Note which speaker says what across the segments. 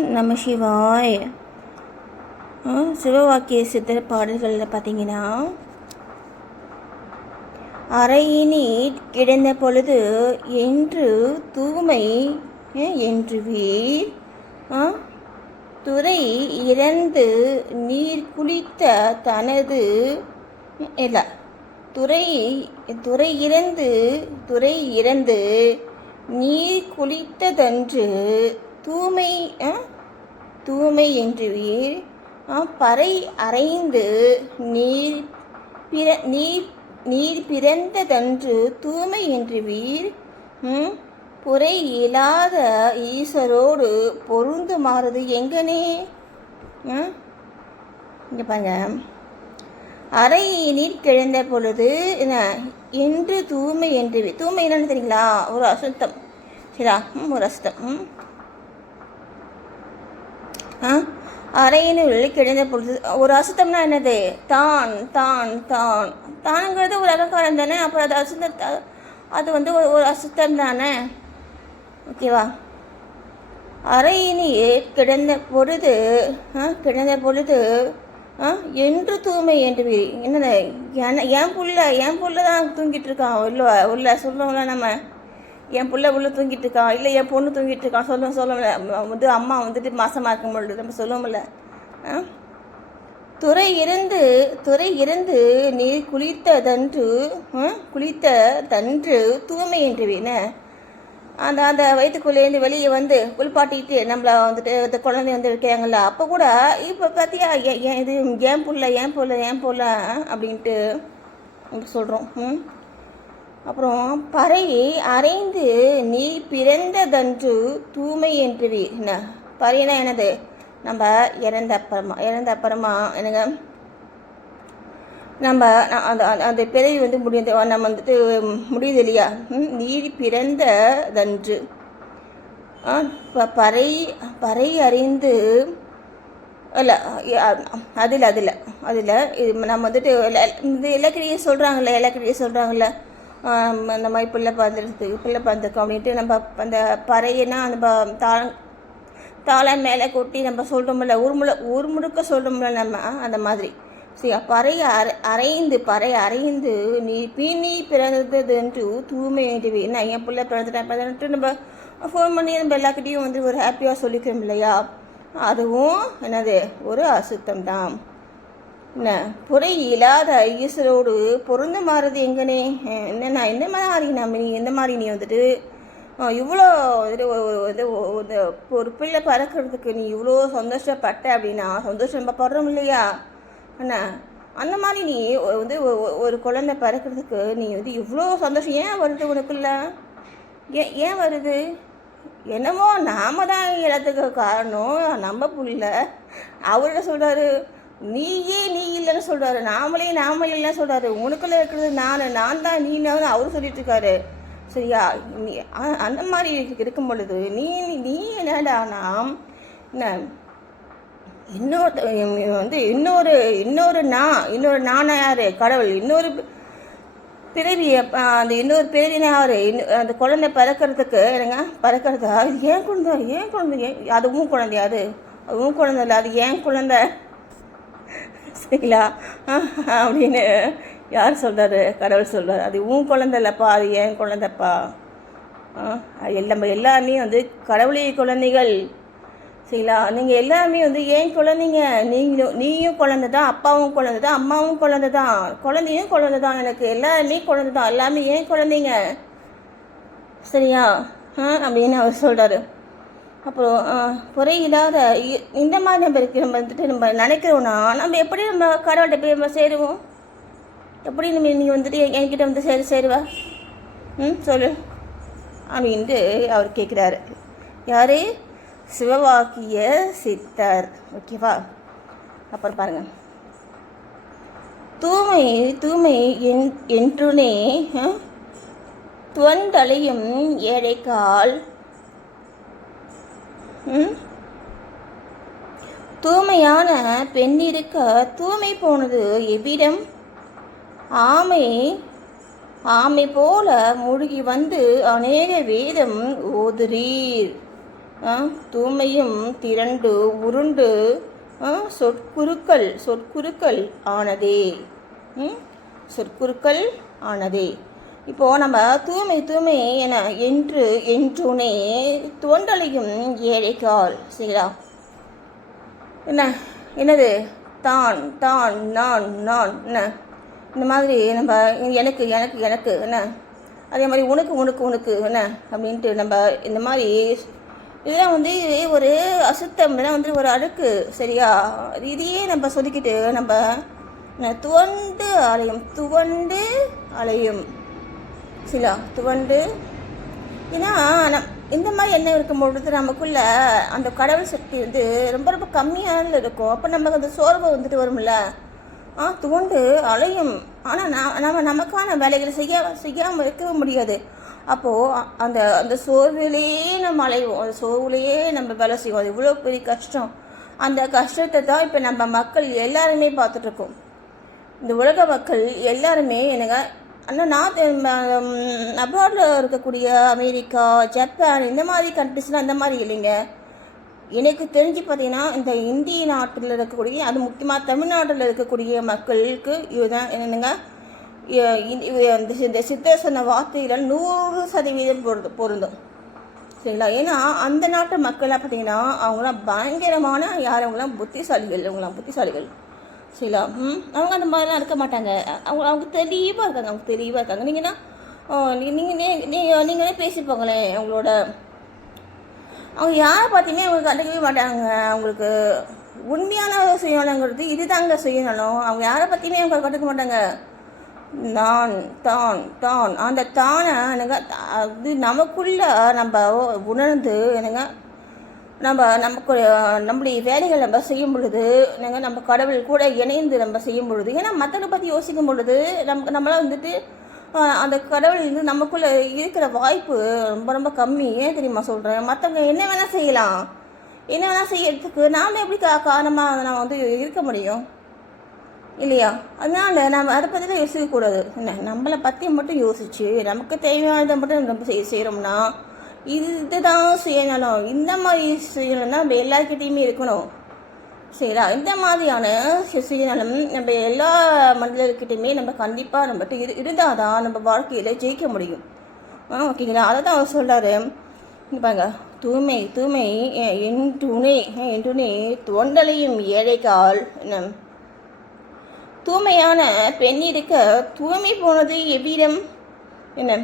Speaker 1: ஓம் நம சிவாய். சிவவாக்கிய சித்திர பாடல்களில் பார்த்தீங்கன்னா அறையினீர் கிடந்த பொழுது என்று தூய்மை என்று வீர் துறை இறந்து நீர் குளித்த தனது இல்லை துறை துறை இறந்து துறை இறந்து நீர் குளித்ததன்று தூமை ஆ, என்று வீர் ஆ, பறை அறைந்து நீர் பிற நீர் நீர் பிறந்ததன்று தூமை என்று வீர் ம், புரை இல்லாத ஈஸ்வரோடு பொருந்துமாறுது எங்கனே ம், பாருங்க. அறை நீர் கிழந்த பொழுது என்ன என்று தூய்மை என்று வி- தூய்மை என்னன்னு தெரியுங்களா? ஒரு அசுத்தம். சரியா ஒரு அசுத்தம் ம்? அறையினுள் கிடந்த பொழுது ஒரு அசுத்தம்னா என்னது? தான் தான் தான். தானுங்கிறது ஒரு அலங்காரம் தானே? அப்புறம் அது அசுத்த அது வந்து ஒரு ஒரு அசுத்தம் தானே? ஓகேவா அறையினியே கிடந்த பொழுது ஆ, கிடந்த பொழுது ஆ, என்று தூய்மை என்று வி- என்னது? என் என் புள்ள என் புள்ள தான் தூங்கிட்டு இருக்கான். உள்ள உள்ள சொல்லுவோம்ல நம்ம. என் பிள்ளை உள்ள தூங்கிட்டு இருக்கான் இல்லை என் பொண்ணு தூங்கிட்டு இருக்கான் சொல்லுவோம் சொல்ல வந்து அம்மா வந்துட்டு மாசமாக இருக்கும் பொழுது நம்ம சொல்லுவோம்ல. ஆ? துறை இருந்து துறை இருந்து நீர் குளித்ததன்று குளித்த தன்று தூய்மை என்று வீண. அந்த அந்த வயிற்றுக்குள்ளேருந்து வெளியே வந்து குளிப்பாட்டிட்டு நம்மளை வந்துட்டு இந்த குழந்தை வந்து வைக்கிறாங்கல்ல அப்போ கூட இப்போ பார்த்தியா ஏ- ஏன் இது ஏன் புள்ள ஏன் புள்ள ஏன் புள்ள அப்படின்ட்டு சொல்கிறோம் ம்? அப்புறம் பறை அரைந்து நீ பிறந்ததன்று தூய்மை என்று வீ என்ன? பறைனா என்னது? நம்ம இறந்த அப்புறமா இறந்த அப்புறமா என்னங்க? நம்ம அந்த அந்த- பிறவி வந்து முடியுது நம்ம வந்துட்டு முடியுது இல்லையா? ம், நீர் பிறந்ததன்று. ஆ, பறை பறை அறிந்து இல்லை அதில் அதில் அதில் இது நம்ம வந்துட்டு இது இலக்கிரியை சொல்கிறாங்கல்ல இலக்கிரியை சொல்கிறாங்கல்ல இந்த மாதிரி பிள்ளை பிறந்திருக்கு பிள்ளை பிறந்திருக்கோம் அப்படின்ட்டு நம்ம அந்த பறையினா அந்த ப- தாளம் மேலே கொட்டி நம்ம சொல்கிறோம்ல உருமுல உருமுடுக்க சொல்கிறோம்ல நம்ம அந்த மாதிரி. சரி பறை அரை அரைந்து பறை அரைந்து நீ பின்னி பிறந்ததுன்ட்டு தூய்மை வேண்டுவி நான் என் பிள்ளை பிறந்துட்டேன் பிறந்துட்டு நம்ம ஃபோன் பண்ணி நம்ம எல்லாக்கிட்டையும் வந்து ஒரு ஹாப்பியாக சொல்லிக்கிறோம் இல்லையா? அதுவும் என்னது? ஒரு அசுத்தம் தான். என்ன புரை இல்லாத ஈஸ்வரோடு பொருந்த மாறுறது எங்கனே? என்னண்ணா என்ன மாதிரி நம்ம நீ எந்த மாதிரி நீ வந்துட்டு? இவ்வளோ வந்துட்டு ஒரு ஒரு- ஒரு- பிள்ளை பறக்கிறதுக்கு நீ இவ்வளோ சந்தோஷப்பட்ட அப்படின்னா சந்தோஷம் நம்ம படுறோம் இல்லையா? என்ன அந்த மாதிரி நீ வந்து ஒரு- குழந்தை பறக்கிறதுக்கு நீ வந்து இவ்வளோ சந்தோஷம் ஏன் வருது உனக்குள்ள? ஏன் ஏன் வருது? என்னமோ நாம தான் எல்லாத்துக்கு காரணம் நம்ம புள்ள. அவர்கிட்ட சொல்கிறாரு நீயே நீ இல்லைன்னு சொல்கிறாரு நாமளே நாம இல்லைன்னு சொல்கிறாரு உனக்குள்ளே இருக்கிறது நான் நான் தான் நீ நான் அவர் சொல்லிட்டு இருக்காரு. சரியா? நீ அந்த மாதிரி இருக்கும் பொழுது நீ நீ என்னடானா என்ன இன்னொரு வந்து இன்னொரு இன்னொரு நான் இன்னொரு நானா யார்? கடவுள். இன்னொரு பிறவி அந்த இன்னொரு பிறவினா யார்? இன்னொ- அந்த குழந்தை பிறக்கிறதுக்கு என்னங்க? பிறக்கிறதா? ஏன் குழந்தை? ஏன் குழந்தை? ஏன் அதுவும் குழந்தையா அது? அதுவும் குழந்தை இல்லை அது ஏன் குழந்தை? சரிங்களா அப்படின்னு யார் சொல்கிறாரு கடவுள் சொல்கிறார் அது உன் குழந்தைலப்பா இல்லைப்பா அது ஏன் குழந்தைப்பா. ஆ, அது நம்ம எல்லாமே வந்து கடவுளே குழந்தைகள். சரிங்களா? நீங்கள் எல்லாமே வந்து ஏன் குழந்தைங்க? நீங்களும் நீயும் குழந்தை தான் அப்பாவும் குழந்தை தான் அம்மாவும் குழந்தை தான் குழந்தையும் குழந்தை தான் எனக்கு. எல்லாருமே குழந்தை தான் எல்லாமே ஏன் குழந்தைங்க? சரியா? ஆ அப்படின்னு அவர் சொல்கிறாரு அப்புறம் குறை குறையில்லாத இ- இந்த மாதிரி நம்ம இருக்கு நம்ம வந்துட்டு நம்ம நினைக்கிறோன்னா நம்ம எப்படி நம்ம கடவுள்கிட்ட போய் நம்ம சேருவோம்? எப்படி நம்ம நீ வந்துட்டு என்கிட்ட வந்து சேரு சேருவா? ம் சொல்லு. அப்படின்ட்டு அவர் கேட்குறாரு. யார்? சிவவாக்கிய சித்தர். ஓகேவா? அப்புறம் பாருங்கள் தூய்மை தூய்மை என் என்றுனே துவந்தலையும் ஏழைக்கால் தூய்மையான பெண்ணிருக்க தூய்மை போனது எவ்விடம்? ஆமை ஆமை போல முழுகி வந்து அநேக வேதம் ஓதுரீர் ஆ, திரண்டு உருண்டு சொற்குருக்கள் சொற்குருக்கள் ஆனதே. ம்? சொற்குருக்கள் ஆனதே. இப்போது நம்ம தூய்மை தூய்மை என என்று என்றுனே தோன்றலையும் ஏழைக்கால் சரிங்களா? என்ன என்னது? தான் தான் நான் நான் என்ன? இந்த மாதிரி நம்ம எனக்கு எனக்கு எனக்கு என்ன? அதே மாதிரி உனக்கு உனக்கு உனக்கு என்ன? அப்படின்ட்டு நம்ம இந்த மாதிரி இதெல்லாம் வந்து ஒரு அசுத்தம் இதெல்லாம் வந்து ஒரு அழுக்கு சரியா? இதையே நம்ம சொல்லிக்கிட்டு நம்ம துவண்டு அலையும் துவண்டு அலையும். சிலா துவண்டு. ஏன்னா நம் இந்த மாதிரி எண்ணம் இருக்கும் பொழுது நமக்குள்ள அந்த கடவுள் சக்தி வந்து ரொம்ப ரொம்ப கம்மியானது இருக்கும். அப்போ நமக்கு அந்த சோர்வு வந்துட்டு வரும்ல. ஆ துவண்டு அலையும். ஆனால் நான் நம்ம நமக்கான வேலைகளை செய்ய செய்யாமல் இருக்கவே முடியாது. அப்போது அந்த அந்த சோர்விலேயே நம்ம அலைவோம். அந்த சோர்வுலேயே நம்ம வேலை செய்வோம். அது இவ்வளோ பெரிய கஷ்டம். அந்த கஷ்டத்தை தான் இப்போ நம்ம மக்கள் எல்லாருமே பார்த்துட்ருக்கோம் இந்த உலக மக்கள் எல்லாருமே எனக்கு ஆனால் நான் அப்ராடில் இருக்கக்கூடிய அமெரிக்கா ஜப்பான் இந்த மாதிரி கண்ட்ரிஸ்லாம் அந்த மாதிரி இல்லைங்க. எனக்கு தெரிஞ்சு பார்த்தீங்கன்னா இந்த இந்திய நாட்டில் இருக்கக்கூடிய அது முக்கியமாக தமிழ்நாட்டில் இருக்கக்கூடிய மக்களுக்கு இதுதான் என்னங்க இந்த சி- இந்த சித்தர் சொன்ன வார்த்தையில் நூறு சதவீதம் பொருந்தும் பொருந்தும். சரிங்களா? ஏன்னா அந்த நாட்டு மக்கள்லாம் பார்த்தீங்கன்னா அவங்களாம் பயங்கரமான யார்? அவங்களாம் புத்திசாலிகள் அவங்களாம் புத்திசாலிகள். சரிங்களா ம் அவங்க அந்த மாதிரிலாம் இருக்க மாட்டாங்க. அவங்க அவங்க தெளிவாக இருக்காங்க அவங்க தெளிவாக இருக்காங்க. நீங்கன்னா நீங்கள் நீங்கள் நீங்களே பேசிப்போங்களேன் அவங்களோட. அவங்க யாரை பார்த்துமே அவங்க கண்டுக்கவே மாட்டாங்க. அவங்களுக்கு உண்மையான சுயநலங்கிறது இதுதாங்க சுயநலம் அவங்க யாரை பற்றியுமே அவங்க கண்டுக்க மாட்டாங்க. நான் தான் தான். அந்த தானை என்னங்க அது நமக்குள்ள நம்ம உணர்ந்து என்னங்க நம்ம நமக்கு நம்முடைய வேலைகள் நம்ம செய்யும் பொழுது என்னங்க நம்ம கடவுள் கூட இணைந்து நம்ம செய்யும் பொழுது ஏன்னா மற்றவங்க பற்றி யோசிக்கும் பொழுது நமக்கு நம்மளாம் வந்துட்டு அந்த கடவுள் வந்து நமக்குள்ளே இருக்கிற வாய்ப்பு ரொம்ப ரொம்ப கம்மி. ஏன் தெரியுமா சொல்கிறேன் மற்றவங்க என்ன வேணால் செய்யலாம். என்ன வேணால் செய்யறதுக்கு நாம் எப்படி கா காரணமாக நம்ம வந்து இருக்க முடியும்? இல்லையா? அதனால் நம்ம அதை பற்றி தான் யோசிக்கக்கூடாது என்ன? நம்மளை பற்றி மட்டும் யோசிச்சு நமக்கு தேவையானதை மட்டும் நம்ம செய் செய்கிறோம்னா இதுதான் சுயநலம். இந்த மாதிரி சுயநலம் தான் நம்ம எல்லாருக்கிட்டேயுமே இருக்கணும். சரிடா இந்த மாதிரியான சுயநலம் நம்ம எல்லா மனிதர்கிட்டையுமே நம்ம கண்டிப்பாக நம்மகிட்ட இரு இருந்தால் தான் நம்ம வாழ்க்கையில் ஜெயிக்க முடியும். ஆ ஓகேங்களா? அதை தான் அவர் சொல்கிறாரு பாருங்க. தூய்மை தூய்மை என் துணை என் துணை தொண்டலையும் ஏழைக்கால். என்ன? தூய்மையான பெண் இருக்க தூய்மை போனது எவ்விடம் என்ன?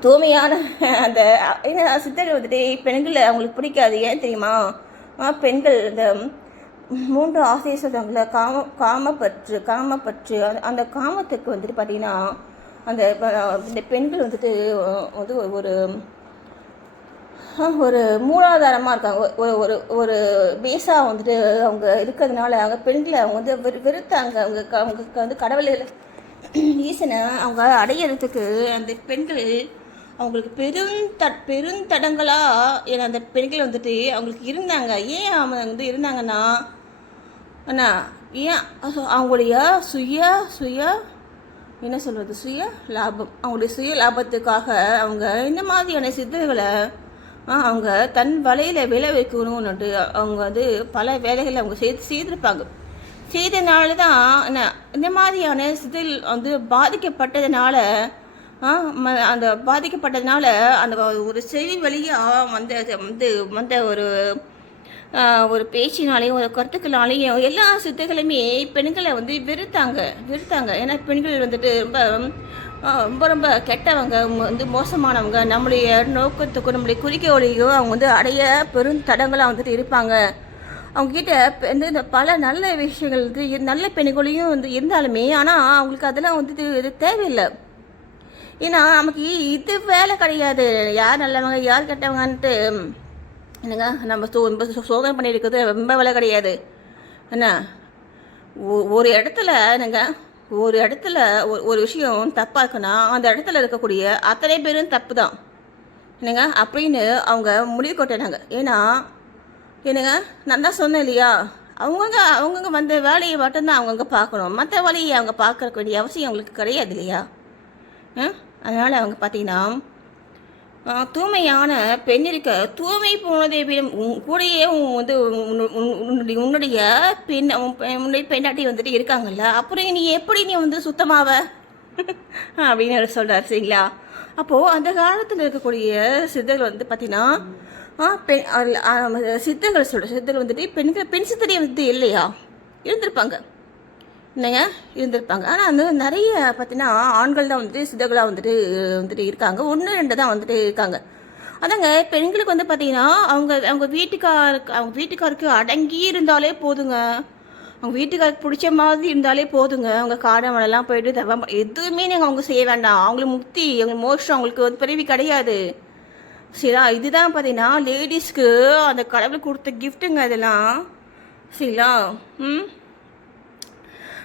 Speaker 1: தூய்மையான அந்த சித்தர்கள் வந்துட்டு பெண்களை அவங்களுக்கு பிடிக்காது. ஏன் தெரியுமா? பெண்கள் இந்த மூன்று ஆசையை சொல்கிறாங்கள காம காமப்பற்று காமப்பற்று. அந்த- அந்த காமத்துக்கு வந்துட்டு பார்த்தீங்கன்னா அந்த இந்த பெண்கள் வந்துட்டு வந்து ஒரு ஒரு மூலாதாரமாக இருக்காங்க. ஒரு- ஒரு ஒரு பேஸாக வந்துட்டு அவங்க இருக்கிறதுனால அவங்க பெண்களை அவங்க வந்து வெறு வெறுத்தாங்க. அவங்க க- அவங்க வந்து கடவுளில் ஈசனை அவங்க அடையிறதுக்கு அந்த பெண்கள் அவங்களுக்கு பெரும் த பெருந்தடங்களாக அந்த பெண்கள் வந்துட்டு அவங்களுக்கு இருந்தாங்க. ஏன் அவங்க வந்து இருந்தாங்கன்னா அண்ணா ஏன் அவங்களுடைய சுய சுய என்ன சொல்கிறது சுய லாபம். அவங்களுடைய சுய லாபத்துக்காக அவங்க இந்த மாதிரியான சித்தர்களை அவங்க தன் வலையில் விளை வைக்கணும்னுட்டு அவங்க வந்து பல வேலைகளை அவங்க செய்து செய்திருப்பாங்க. செய்தனால தான் இந்த மாதிரியான சிதில் வந்து பாதிக்கப்பட்டதுனால அந்த பாதிக்கப்பட்டதுனால அந்த ஒரு செவி வழியாக வந்த வந்து வந்த ஒரு ஒரு பேச்சினாலையும் ஒரு கருத்துக்களாலையும் எல்லா சித்துகளுமே பெண்களை வந்து வெறுத்தாங்க வெறுத்தாங்க. ஏன்னா பெண்கள் வந்துட்டு ரொம்ப ரொம்ப ரொம்ப கெட்டவங்க வந்து மோசமானவங்க. நம்மளுடைய நோக்கத்துக்கும் நம்மளுடைய குறிக்கோளையும் அவங்க வந்து அடைய பெரும் தடங்களாக வந்துட்டு இருப்பாங்க. அவங்கக்கிட்ட வந்து இந்த பல நல்ல விஷயங்கள் வந்து நல்ல பெண்களையும் வந்து இருந்தாலுமே ஆனால் அவங்களுக்கு அதெல்லாம் வந்துட்டு இது தேவையில்லை. ஏன்னா நமக்கு இது வேலை கிடையாது. யார் நல்லவங்க யார் கெட்டவங்கன்ட்டு என்னங்க நம்ம சோ ரொம்ப சோதனை பண்ணியிருக்கிறது ரொம்ப வேலை கிடையாது. என்ன? ஒ- ஒரு இடத்துல என்னங்க ஒரு இடத்துல ஒரு ஒரு விஷயம் தப்பாக இருக்குன்னா அந்த இடத்துல இருக்கக்கூடிய அத்தனை பேரும் தப்பு தான். என்னங்க? அப்படின்னு அவங்க முடிவு கொட்டினாங்க ஏன்னா என்னங்க நான் தான் சொன்னேன் இல்லையா? அவங்கவுங்க அவங்கவுங்க வந்த வேலையை மட்டும்தான் அவங்கவுங்க பார்க்கணும். மற்ற வேலையை அவங்க பார்க்க வேண்டிய அவசியம் அவங்களுக்கு கிடையாது இல்லையா? அதனால் அவங்க பார்த்தீங்கன்னா தூய்மையான பெண் இருக்க தூய்மை போனதை விட உன் கூடயே உன் வந்து உன்னு- உன்னுடைய உன்னுடைய பெண் பெ- உன்னுடைய பெண்ணாட்டி வந்துட்டு இருக்காங்கல்ல அப்புறம் நீ எப்படி நீ வந்து சுத்தமாவ? அப்படின்னு சொல்கிறார் சரிங்களா? அப்போது அந்த காலத்தில் இருக்கக்கூடிய சித்தர்கள் வந்து பார்த்தீங்கன்னா பெண் அல்ல, ஆ, சித்தர்கள் சொல்ற வந்துட்டு பெண்கள் பெண் சித்தரை வந்துட்டு இல்லையா? இருந்திருப்பாங்க. என்னங்க? இருந்திருப்பாங்க. ஆனால் வந்து நிறைய பார்த்தீங்கன்னா ஆண்கள் தான் வந்துட்டு சித்தர்களாக வந்துட்டு வந்துட்டு இருக்காங்க. ஒன்று ரெண்டு தான் வந்துட்டு இருக்காங்க. அதாங்க பெண்களுக்கு வந்து பார்த்தீங்கன்னா அவங்க அவங்க வீட்டுக்காருக்கு அவங்க வீட்டுக்காருக்கு அடங்கி இருந்தாலே போதுங்க. அவங்க வீட்டுக்காருக்கு பிடிச்ச மாதிரி இருந்தாலே போதுங்க. அவங்க காடை மலைலாம் போயிட்டு தவம் எதுவுமே நீங்கள் அவங்க செய்ய வேண்டாம். அவங்களுக்கு முக்தி அவங்க மோஷம் அவங்களுக்கு வந்து பிறவி கிடையாது. சரியா இதுதான் பார்த்தீங்கன்னா லேடிஸ்க்கு அந்த கடவுள் கொடுத்த கிஃப்ட்டுங்க அதெல்லாம். சரிங்களா ம்?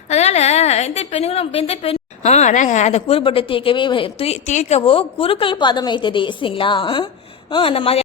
Speaker 1: அதனால் எந்த பெண்களும் எந்த பெண் ஆ அதாங்க அந்த குறுபட்டு தீர்க்கவே தீர்க்கவோ குறுக்கள் பாதம் வைத்தது சரிங்களா ஆ அந்த மாதிரி